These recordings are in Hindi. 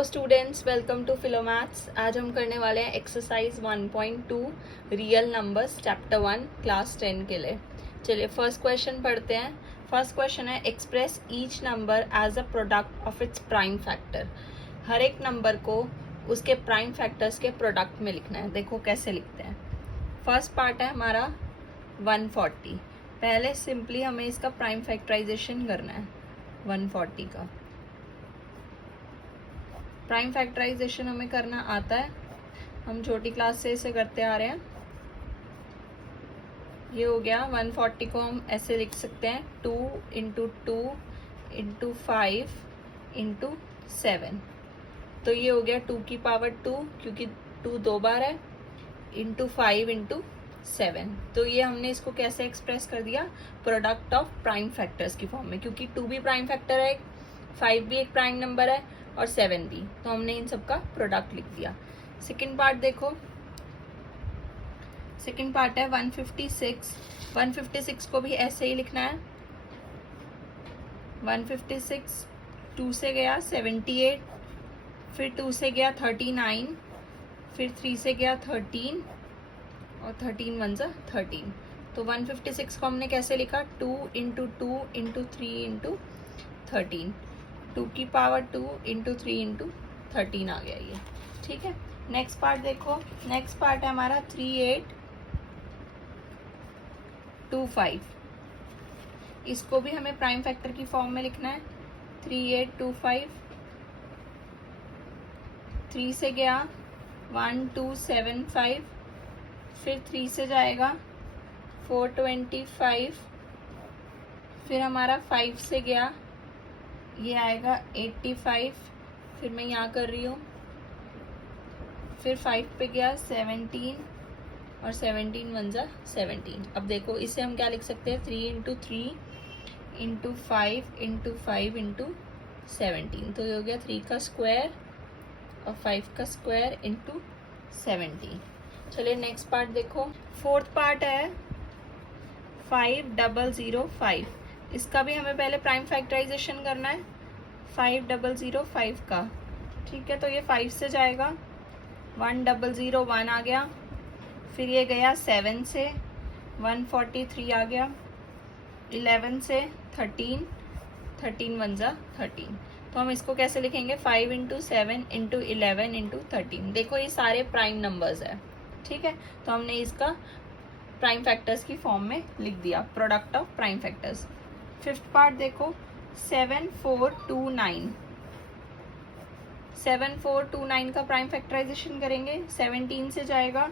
Hello students, welcome to Philomaths. आज हम करने वाले हैं exercise 1.2 real numbers chapter 1 class 10 के लिए। चलिए फर्स्ट क्वेश्चन पढ़ते हैं। फर्स्ट क्वेश्चन है express each number as a product of its prime factor. हर एक नंबर को उसके प्राइम फैक्टर्स के प्रोडक्ट में लिखना है। देखो कैसे लिखते हैं। फर्स्ट पार्ट है हमारा 140। पहले सिंपली हमें इसका प्राइम फैक्टराइजेशन करना है। 140 का प्राइम फैक्टराइजेशन हमें करना आता है, हम छोटी क्लास से इसे करते आ रहे हैं। ये हो गया 140 को हम ऐसे लिख सकते हैं 2 इंटू 2 इंटू 5 इंटू 7। तो ये हो गया 2 की पावर 2 क्योंकि 2 दो बार है, इंटू 5 इंटू 7। तो ये हमने इसको कैसे एक्सप्रेस कर दिया, प्रोडक्ट ऑफ प्राइम फैक्टर्स की फॉर्म में, क्योंकि 2 भी प्राइम फैक्टर है, 5 भी एक प्राइम नंबर है और 7 भी। तो हमने इन सब का प्रोडक्ट लिख दिया। सेकंड पार्ट देखो, सेकंड पार्ट है 156। 156 को भी ऐसे ही लिखना है। 156 2 से गया 78, फिर 2 से गया 39, फिर 3 से गया 13 और 13 वन जा 13। तो 156 को हमने कैसे लिखा, 2 इंटू 2 इंटू 3 इंटू 13। 2 की पावर 2 इंटू 3 इंटू 13 आ गया ये। ठीक है, नेक्स्ट पार्ट देखो। नेक्स्ट पार्ट है हमारा 3825। इसको भी हमें प्राइम फैक्टर की फॉर्म में लिखना है। 3825, 3 से गया 1275, फिर 3 से जाएगा 425, फिर हमारा 5 से गया ये आएगा 85, फिर मैं यहाँ कर रही हूँ, फिर 5 पे गया 17 और 17 वन जा 17। अब देखो इसे हम क्या लिख सकते हैं, 3 इंटू 3 इंटू 5 इंटू 5 इंटू 17। तो ये हो गया 3 का स्क्वायर और 5 का स्क्वायर इंटू 17। चलिए नेक्स्ट पार्ट देखो। फोर्थ पार्ट है 5005। इसका भी हमें पहले प्राइम फैक्टराइजेशन करना है 5005 का। ठीक है, तो ये 5 से जाएगा 1001 आ गया, फिर ये गया 7 से 143 आ गया, 11 से 13, 13 वन जा 13। तो हम इसको कैसे लिखेंगे, 5 इंटू 7 इंटू 11 इंटू 13। देखो ये सारे प्राइम नंबर्स है। ठीक है, तो हमने इसका प्राइम फैक्टर्स की फॉर्म में लिख दिया, product of prime factors. Fifth part देखो 7429। 7429 का प्राइम फैक्टराइजेशन करेंगे। 17 से जाएगा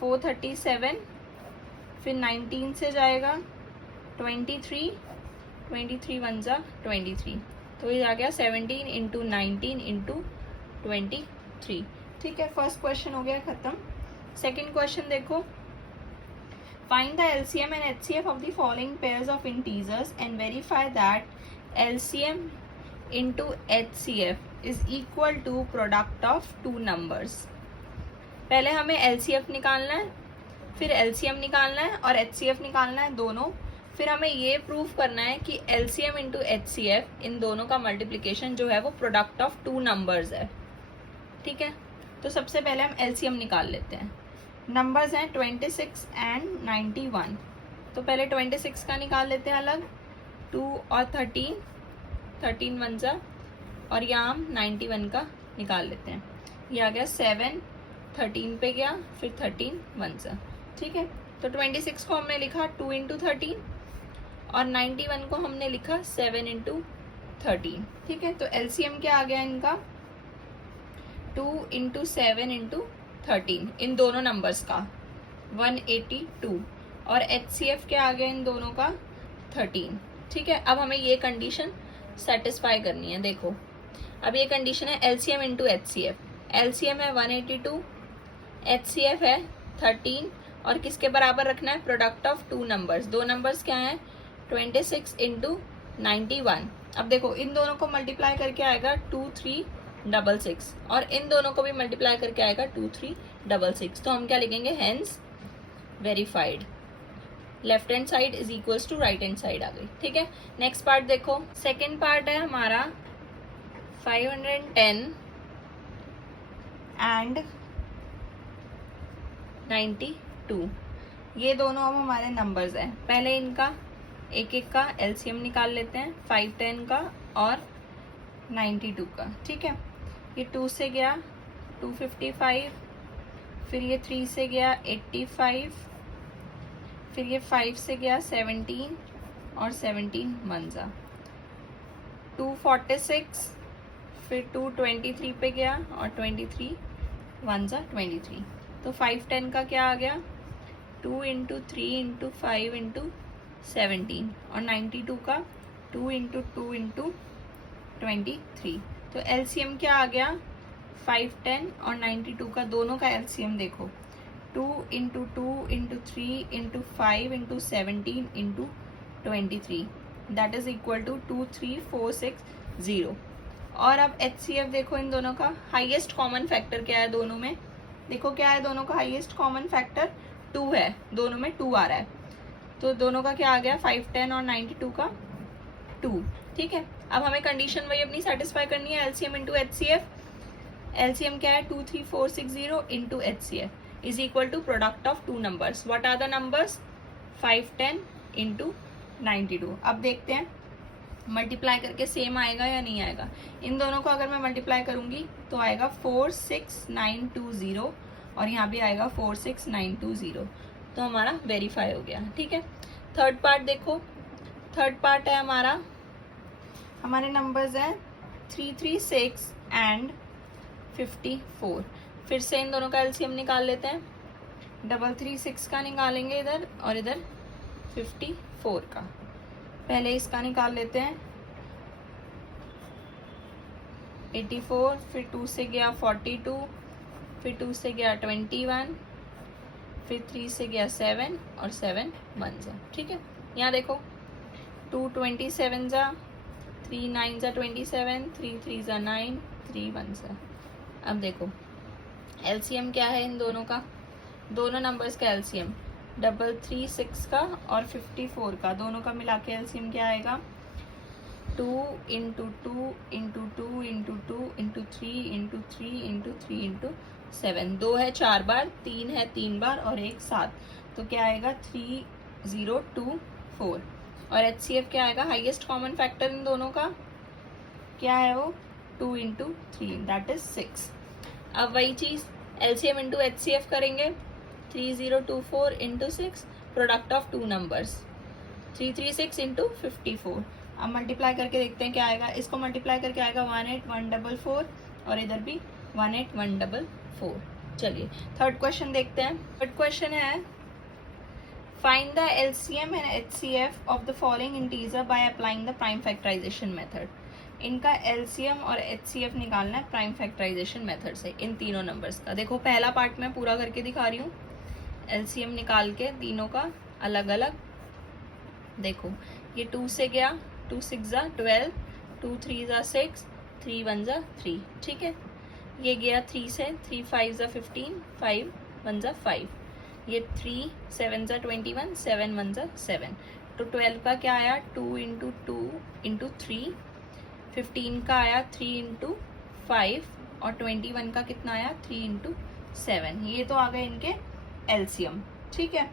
437, फिर 19 से जाएगा 23, 23 वन जा 23। तो ये आ गया 17 इंटू 19 इंटू 23। ठीक है, फर्स्ट क्वेश्चन हो गया खत्म। सेकेंड क्वेश्चन देखो, find the LCM and HCF of the following pairs of integers and verify that LCM into HCF is equal to product of two numbers। पहले हमें LCF निकालना है, फिर LCM निकालना है और HCF निकालना है दोनों। फिर हमें ये प्रूव करना है कि LCM into HCF इन दोनों का मल्टीप्लिकेशन जो है वो प्रोडक्ट ऑफ टू नंबर्स है। ठीक है, तो सबसे पहले हम LCM निकाल लेते हैं। नंबर्स हैं 26 एंड 91। तो पहले 26 का निकाल लेते हैं अलग, 2 और 13, 13 वन जा, और यहाँ हम 91 का निकाल लेते हैं। ये आ गया 7, 13 पे गया, फिर 13 वन जा। ठीक है, तो 26 को हमने लिखा 2 इंटू 13 और 91 को हमने लिखा 7 इंटू 13। ठीक है, तो LCM क्या आ गया इनका, 2 इंटू 7 इंटू 13 इन दोनों नंबर्स का 182, और HCF क्या आ गया इन दोनों का 13। ठीक है, अब हमें ये कंडीशन सेटिस्फाई करनी है। देखो अब ये कंडीशन है LCM इंटू HCF। LCM है 182, HCF है 13, और किसके बराबर रखना है, प्रोडक्ट ऑफ टू नंबर्स। दो नंबर्स क्या है, 26 इंटू 91। अब देखो इन दोनों को मल्टीप्लाई करके आएगा 2366, और इन दोनों को भी मल्टीप्लाई करके आएगा 2366। तो हम क्या लिखेंगे, hence verified. Left hand side is equals to right hand side आ गई। ठीक है, नेक्स्ट पार्ट देखो। सेकेंड पार्ट है हमारा 510 एंड 92। ये दोनों अब हमारे नंबर्स हैं। पहले इनका एक एक का एलसीएम निकाल लेते हैं, 5, 10 का और 92 का। ठीक है, ये 2 से गया 255, फिर ये 3 से गया 85, फिर ये 5 से गया 17 और 17 1 जा 246, फिर 223 पे गया और 23 1 जा 23। तो 5, 10 का क्या आ गया 2 इंटू 3 इंटू 5 इंटू 17 और 92 का 2 इंटू 2 इंटू 23। तो एलसीएम क्या आ गया 5, 10 और 92 का दोनों का एलसीएम देखो 2 into 2 into 3 into 5 into 17 into 23, that is equal to 23460। और अब एचसीएफ देखो इन दोनों का हाईएस्ट कॉमन फैक्टर क्या है दोनों में, देखो क्या है दोनों का हाईएस्ट कॉमन फैक्टर 2 है, दोनों में 2 आ रहा है। तो दोनों का क्या आ गया 5, 10 और 92 का 2। ठीक है, अब हमें कंडीशन वही अपनी सेटिस्फाई करनी है, एलसीएम इंटू एचसीएफ। एलसीएम क्या है 23460 into HCF is equal to product of two numbers. What are the numbers 5, 10 into 92। अब देखते हैं मल्टीप्लाई करके सेम आएगा या नहीं आएगा। इन दोनों को अगर मैं मल्टीप्लाई करूंगी तो आएगा 46920 और यहाँ भी आएगा 46920। तो हमारा वेरीफाई हो गया। ठीक है, थर्ड पार्ट देखो, थर्ड पार्ट है हमारा, हमारे नंबर्स हैं 336 एंड 54। फिर से इन दोनों का एलसीएम निकाल लेते हैं, 336 का निकालेंगे इधर और इधर 54 का। पहले इसका निकाल लेते हैं 84, फिर 2 से गया 42, फिर 2 से गया 21, फिर 3 से गया 7 और 7 1 जा। ठीक है, यहाँ देखो 2 27 जा, 3 9 जा 27, 3 3 जा 9, 3 1 जा। अब देखो एलसीएम क्या है इन दोनों का, दोनों नंबर्स का एलसीएम 336 का और 54 का, दोनों का मिला के एलसीएम क्या आएगा 2 into 2 into 2 into 2 into 3 into 3 into 3 into 7। 2 है 4 बार, 3 है 3 बार और 1 7, तो क्या आएगा 3024। और एचसीएफ क्या आएगा हाईएस्ट कॉमन फैक्टर इन दोनों का क्या है वो 2 इंटू 3 दैट इज 6। अब वही चीज एलसीएम इंटू एचसीएफ करेंगे 3024 into 6, product of two numbers 336 into 54। अब मल्टीप्लाई करके देखते हैं क्या आएगा, इसको मल्टीप्लाई करके आएगा 18144 और इधर भी 18144। चलिए थर्ड क्वेश्चन देखते हैं। थर्ड क्वेश्चन है find the LCM and HCF of the following integer by applying the prime factorisation method. इनका एलसीएम और एचसीएफ निकालना है प्राइम फैक्टराइजेशन मेथड से, इन तीनों नंबर्स का। देखो पहला पार्ट मैं पूरा करके दिखा रही हूँ, एलसीएम निकाल के तीनों का अलग अलग। देखो ये 2 से गया 2 6 जा 12, 2 3 जा 6, 3 1 जा 3। ठीक है, ये गया 3 से 3 5 जा 15, 5 1 जा 5, ये 3 7 जा 21, 7 1 जा 7। तो 12 का क्या आया 2 इंटू 2 इंटू 3, 15 का आया 3 इंटू 5 और 21 का कितना आया 3 इंटू 7। ये तो आ गए इनके एलसीएम। ठीक है,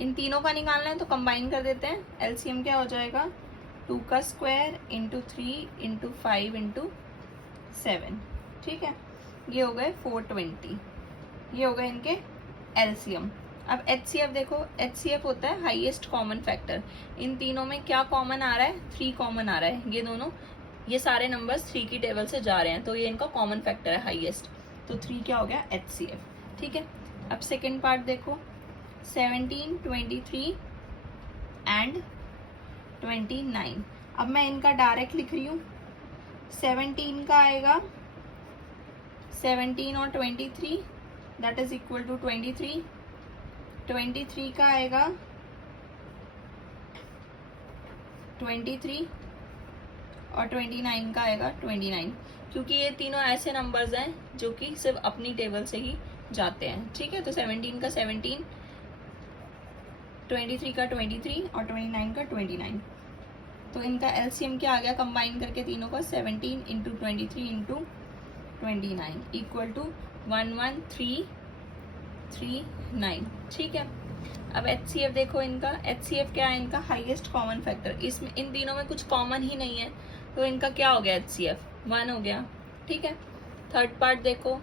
इन तीनों का निकालना है तो कंबाइन कर देते हैं। एलसीएम क्या हो जाएगा 2 का स्क्वायर इंटू 3 इंटू 5 इंटू 7। ठीक है, ये हो गए 420, ये हो गए इनके एलसीएम। अब एचसीएफ देखो, एचसीएफ होता है हाईएस्ट कॉमन फैक्टर। इन तीनों में क्या कॉमन आ रहा है 3 कॉमन आ रहा है, ये दोनों ये सारे नंबर्स 3 की टेबल से जा रहे हैं, तो ये इनका कॉमन फैक्टर है हाईएस्ट, तो 3 क्या हो गया एचसीएफ। ठीक है, अब सेकेंड पार्ट देखो 17 23 एंड 29। अब मैं इनका डायरेक्ट लिख रही हूँ, 17 का आएगा 17 और 23 दैट इज इक्वल टू 23, 23 का आएगा 23 और 29 का आएगा 29, क्योंकि ये तीनों ऐसे नंबर्स हैं जो कि सिर्फ अपनी टेबल से ही जाते हैं। ठीक है, तो 17 का 17, 23 का 23 और 29 का 29। तो इनका एलसीएम क्या आ गया कंबाइन करके तीनों का 17 इंटू 23 इंटू 29 इक्वल टू 11,339। ठीक है, अब HCF देखो इनका, HCF क्या है इनका, हाईएस्ट कॉमन फैक्टर। इसमें इन तीनों में कुछ कॉमन ही नहीं है, तो इनका क्या हो गया, HCF 1 हो गया। ठीक है, थर्ड पार्ट देखो,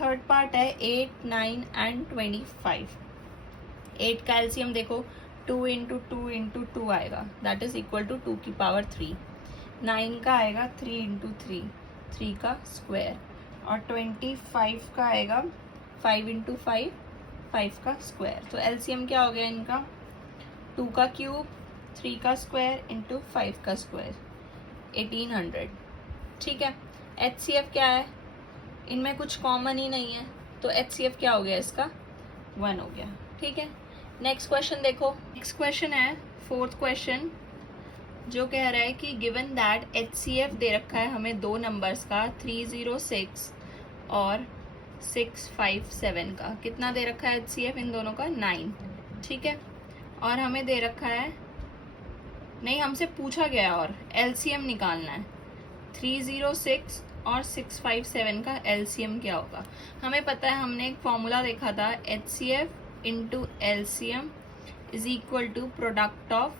थर्ड पार्ट है 8, 9 एंड 25। 8 का एलसीएम देखो 2 इंटू 2 इंटू 2 आएगा, दैट इज इक्वल टू 2 की पावर 3। 9 का आएगा 3 इंटू 3, 3 का स्क्वायर। और 25 का आएगा 5 इंटू 5, 5 का स्क्वायर। तो एलसीएम क्या हो गया इनका, 2 का क्यूब, 3 का स्क्वायर इंटू 5 का स्क्वायर, 1800। ठीक है, HCF क्या है, इनमें कुछ कॉमन ही नहीं है, तो HCF क्या हो गया इसका, 1 हो गया। ठीक है, नेक्स्ट क्वेश्चन देखो। नेक्स्ट क्वेश्चन है फोर्थ क्वेश्चन, जो कह रहा है कि गिवन दैट HCF दे रखा है हमें दो नंबर्स का, 306 और 657 का। कितना दे रखा है HCF इन दोनों का, 9। ठीक है, और हमें दे रखा है, नहीं हमसे पूछा गया और LCM निकालना है। 306 और 657 का LCM क्या होगा। हमें पता है, हमने एक फॉर्मूला देखा था, HCF into LCM is equal to product of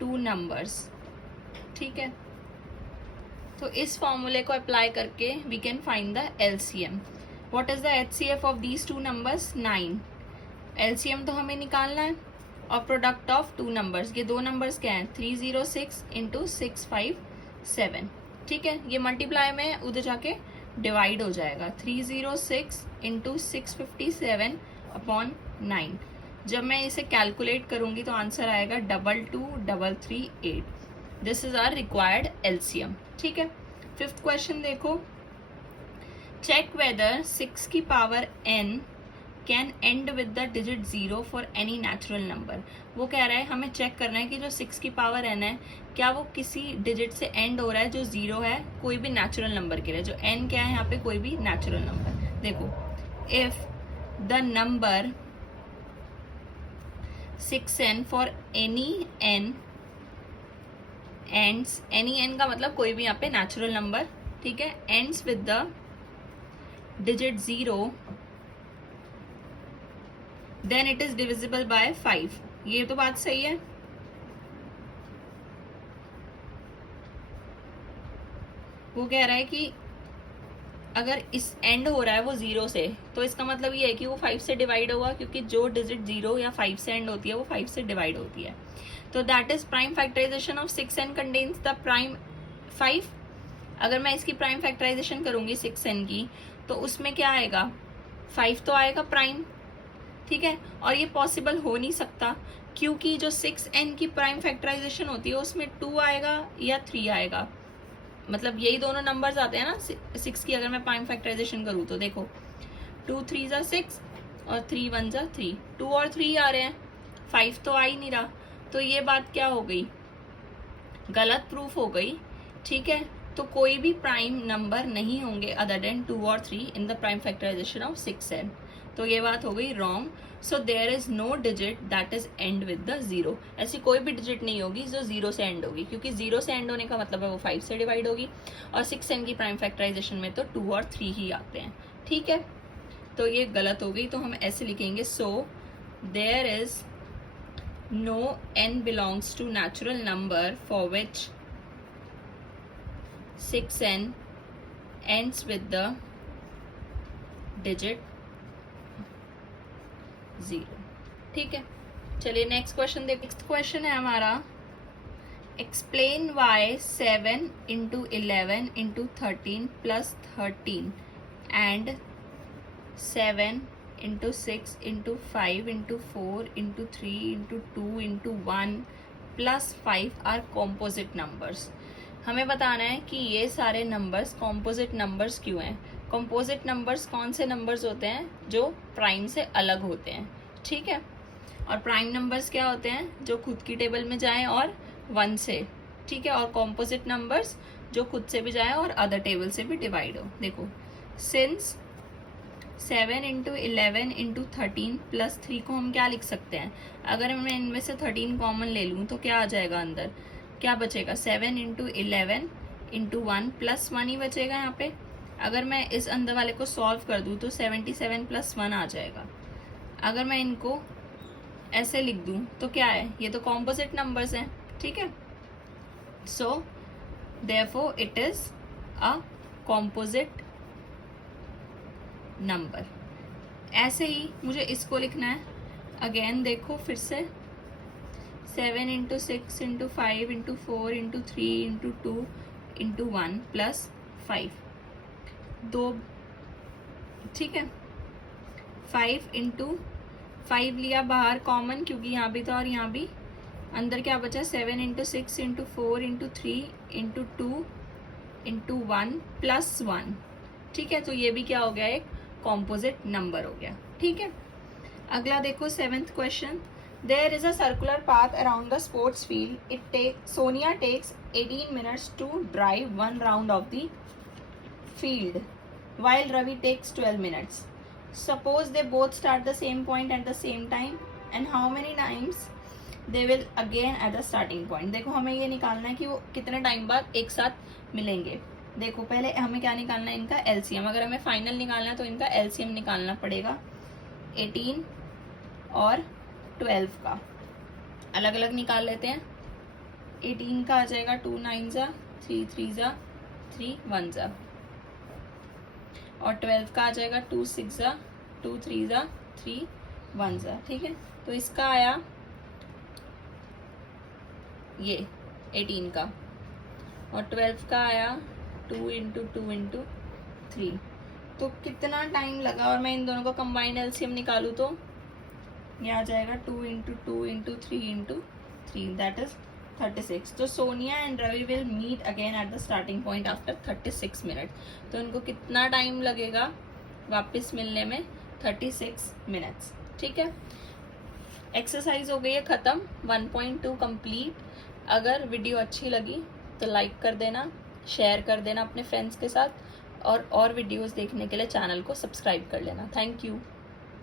two numbers. ठीक है, तो इस फॉर्मूले को अप्लाई करके we can find the LCM। What is the HCF of these two numbers, 9। LCM तो हमें निकालना है, और प्रोडक्ट ऑफ टू नंबर्स, ये दो नंबर्स क्या हैं, 306 इंटू 657। ठीक है, ये मल्टीप्लाई में उधर जाके डिवाइड हो जाएगा, 306 इंटू 657 अपॉन 9। जब मैं इसे कैलकुलेट करूंगी तो आंसर आएगा 22338। This is our required LCM। ठीक है, फिफ्थ क्वेश्चन देखो, चेक वेदर 6 की power n can end with the digit 0 for any natural number. वो कह रहा है हमें चेक करना है कि जो 6 की पावर n है, क्या वो किसी डिजिट से एंड हो रहा है जो 0 है, कोई भी नेचुरल नंबर के लिए। जो n क्या है यहाँ पे, कोई भी नेचुरल नंबर। देखो, if the number 6n for any n ends, any n का मतलब कोई भी यहाँ पे नेचुरल नंबर, ठीक है, ends with the digit 0, then it is divisible by 5। ये तो बात सही है। वो कह रहा है कि अगर इस एंड हो रहा है वो 0 से, तो इसका मतलब ये है कि वो 5 से डिवाइड होगा, क्योंकि जो डिजिट 0 या 5 से एंड होती है वो 5 से डिवाइड होती है। तो that is prime factorisation of 6n contains the prime 5। अगर मैं इसकी प्राइम फैक्टराइजेशन करूंगी 6n की, तो उसमें क्या आएगा, 5 तो आएगा प्राइम। ठीक है, और ये पॉसिबल हो नहीं सकता, क्योंकि जो 6n की प्राइम फैक्टराइजेशन होती है उसमें 2 आएगा या 3 आएगा, मतलब यही दोनों नंबर्स आते हैं ना। 6 की अगर मैं प्राइम फैक्टराइजेशन करूँ तो देखो, 2 3 जा 6 और 3 1 जा 3, 2 और 3 आ रहे हैं, 5 तो आ ही नहीं रहा। तो ये बात क्या हो गई, गलत प्रूफ हो गई। ठीक है, तो कोई भी प्राइम नंबर नहीं होंगे अदर देन 2 और 3 in the prime factorisation of 6n। तो ये बात हो गई wrong. So there is no digit that is end with the 0। ऐसी कोई भी डिजिट नहीं होगी जो 0 से एंड होगी, क्योंकि 0 से एंड होने का मतलब है वो 5 से डिवाइड होगी, और 6n की प्राइम फैक्टराइजेशन में तो 2 और 3 ही आते हैं। ठीक है, तो ये गलत हो गई, तो हम ऐसे लिखेंगे, so there is no n belongs to natural number for which 6n ends with the digit 0। ठीक है, चलिए नेक्स्ट क्वेश्चन देखते। नेक्स्ट क्वेश्चन है हमारा, explain why 7 into 11 into 13 plus 13 and 7 into 6 into 5 into 4 into 3 into 2 into 1 plus 5 are composite numbers. हमें बताना है कि ये सारे नंबर्स कॉम्पोजिट नंबर्स क्यों हैं। कॉम्पोजिट नंबर्स कौन से नंबर्स होते हैं, जो प्राइम से अलग होते हैं। ठीक है, और प्राइम नंबर्स क्या होते हैं, जो खुद की टेबल में जाएं और 1 से। ठीक है, और कॉम्पोजिट नंबर्स जो खुद से भी जाएं और अदर टेबल से भी डिवाइड हो। देखो, सिंस 7 इंटू 11 इंटू 13 प्लस 3 को हम क्या लिख सकते हैं, अगर मैं इनमें से 13 कॉमन ले लूँ तो क्या आ जाएगा अंदर, क्या बचेगा, 7 इंटू 11 इंटू 1 प्लस 1 ही बचेगा यहाँ पे। अगर मैं इस अंदर वाले को सॉल्व कर दूँ तो 77 + 1 आ जाएगा। अगर मैं इनको ऐसे लिख दूँ तो क्या है, ये तो कॉम्पोजिट नंबर्स हैं, ठीक है। So therefore it is a composite number. ऐसे ही मुझे इसको लिखना है। अगेन देखो फिर से 7 × 6 × 5 × 4 × 3 × 2 × 1 + 5 2, ठीक है। 5 × 5 लिया बाहर कॉमन, क्योंकि यहाँ भी था और यहाँ भी। अंदर क्या बचा, 7 × 6 × 4 × 3 × 2 × 1 + 1, ठीक है। तो ये भी क्या हो गया, एक कॉम्पोजिट नंबर हो गया, ठीक है। अगला देखो 7th question. There is a circular path around the sports field. Sonia takes 18 minutes to drive 1 round of the field while Ravi takes 12 minutes. Suppose they both start the same point at the same time, and how many times they will again at the starting point. देखो हमें ये निकालना है कि वो कितने टाइम बाद एक साथ मिलेंगे। देखो पहले हमें क्या निकालना है, इनका एलसीएम। अगर हमें फाइनल निकालना है तो इनका एलसीएम निकालना पड़ेगा 18 और 12 का। अलग अलग निकाल लेते हैं। 18 का आ जाएगा 2 9 ज़ा 3 3 ज़ा 3 1 ज़ा, और 12 का आ जाएगा 2 6 ज़ा 2 3 ज़ा 3 1 ज़ा, ठीक है। तो इसका आया ये 18 का, और 12 का आया 2 × 2 × 3। तो कितना टाइम लगा, और मैं इन दोनों का कंबाइंड एलसीएम निकालूँ तो ये आ जाएगा 2 × 2 × 3 × 3, दैट इज 36। तो Sonia and Ravi will meet again at the starting point after 36 minute. तो इनको कितना टाइम लगेगा वापस मिलने में, 36 मिनट्स, ठीक है। एक्सरसाइज हो गई है ख़त्म, 1.2 कंप्लीट। अगर वीडियो अच्छी लगी तो लाइक कर देना, शेयर कर देना अपने फ्रेंड्स के साथ, और वीडियोस देखने के लिए चैनल को सब्सक्राइब कर लेना। Thank you.